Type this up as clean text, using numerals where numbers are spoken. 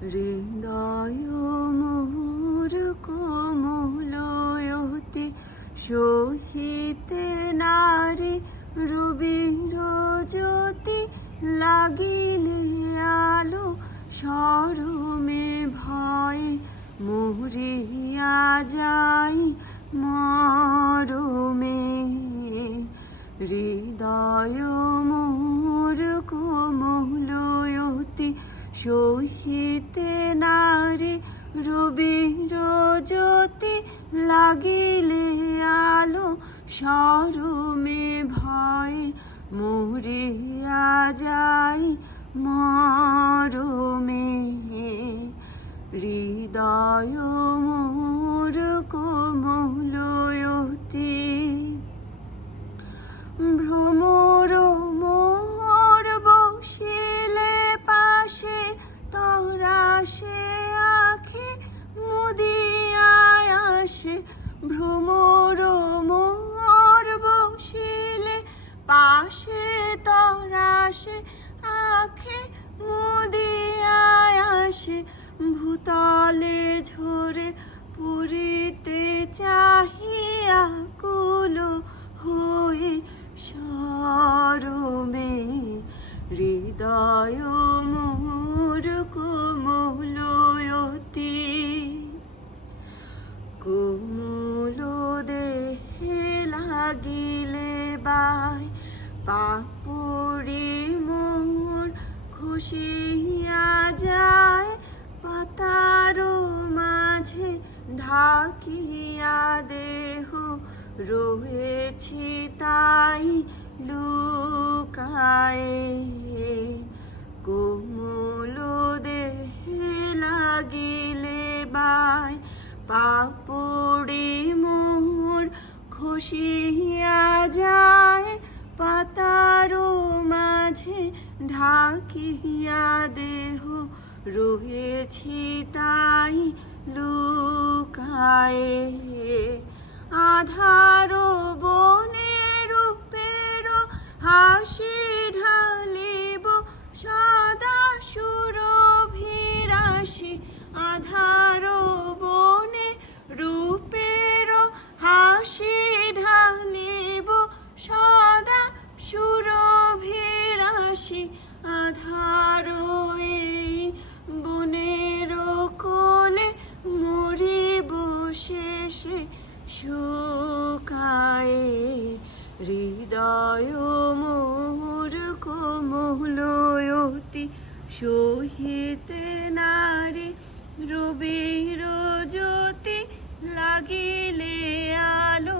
হৃদয় মোর কোমলয়তে সহিতে নারী রবির জ্যোতি লাগিলে আলো শরমে ভয়ে মরিয়া যাই মরমে। হৃদয় মোর কোমলয়তে সহিতে নারী রবির জ্যোতি লাগিলে আলো শরমে ভয়ে মরিয়া যাই মরমে। হৃদয় মোর কোমলয়তে ভ্রমর মোর বসিলে পাশে তরাসে আখি মুদিয়ায় আসে। ভ্রমর মোর বসিলে পাশে তরাসে আখি মুদিয়ায় আসে। ভূতলে ঝরে পুরিতে চাহিয়া কুল হয়ে শরমে। হৃদয় মোর কোমলয়তে কোমল দেহে লাগিলে বাই পাপড়ি মোর খসিয়া যায়। পাতার মাঝে ঢাকিয়া দেহ রয়েছি তাই লুকায়ে। কোমল দেহে লাগিলে বাই পাপড়ি মোর খসিয়া যায়। পাতার মাঝে ঢাকিয়া দেহ রয়েছি তাই লুকায়ে। আধার বনে রূপের হাসি ঢালিব সদা সুরভিরাশি। আধার বনে রূপের হাসি ঢালিব সদা সুরভিরাশি। আধার এই বনের কোলে মরিব শেষে শুকায়ে। হৃদয় মোর কোমলয়তে সহিতে নারী রবির জ্যোতি লাগিলে আলো